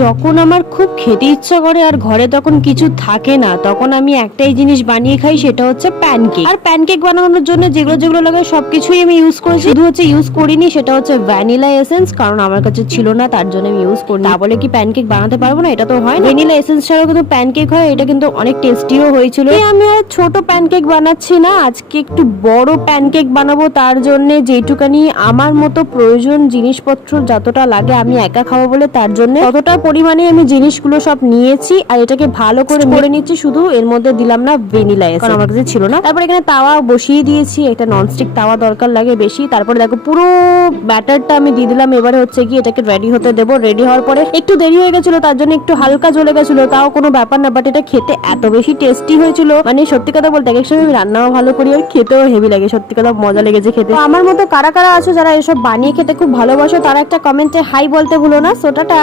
যখন আমার খুব খেতে ইচ্ছা করে আর ঘরে তখন কিছু থাকে না, তখন আমি একটাই জিনিস বানিয়ে খাই, সেটা হচ্ছে প্যানকেক। আর প্যানকেক বানানোর জন্য যেগুলো যেগুলো লাগে সবকিছুই আমি ইউজ করেছি, শুধু হচ্ছে ইউজ করিনি সেটা হচ্ছে ভ্যানিলা এসেন্স, কারণ আমার কাছে ছিল না, তার জন্য আমি ইউজ করি। তা বলে কি প্যানকেক বানাতে পারবো না? এটা তো হয় না। ভ্যানিলা এসেন্স ছাড়াও কিন্তু প্যানকেক হয়, এটা কিন্তু অনেক টেস্টিও হয়েছিল। আমি আর ছোট প্যানকেক বানাচ্ছি না, আজকে একটু বড় প্যানকেক বানাবো। তার জন্য যেটুকানি আমার মতো প্রয়োজন জিনিসপত্র যতটা লাগে, আমি একা খাবো বলে তার জন্য ততটা পরিমাণে আমি জিনিসগুলো সব নিয়েছি আর এটাকে ভালো করে মেরে নিচ্ছি। শুধু এর মধ্যে দিলাম না ভ্যানিলা এসেন্স, কারণ আমার কাছে ছিল না। তারপর এখানে তাওয়া বসিয়ে দিয়েছি, একটা ননস্টিক তাওয়া দরকার লাগে বেশি। তারপরে দেখো পুরো ব্যাটারটা আমি দিয়ে দিলাম। এবারে হচ্ছে কি এটাকে রেডি হতে দেবো। রেডি হওয়ার পরে একটু দেরি হয়ে গেছিল, তার জন্য একটু হালকা জ্বলে গেছিল, তাও কোনো ব্যাপার না। বাট এটা খেতে এত বেশি টেস্টি হয়েছিল, মানে সত্যি কথা বলতে এক সময় আমি রান্নাও ভালো করি আর খেতেও হেভি লাগে। সত্যি কথা মজা লেগেছে খেতে। তো আমার মতো কারা কারা আছো যারা এসব বানিয়ে খেতে খুব ভালোবাসো, তারা একটা কমেন্টে হাই বলতে ভুলো না। So tata.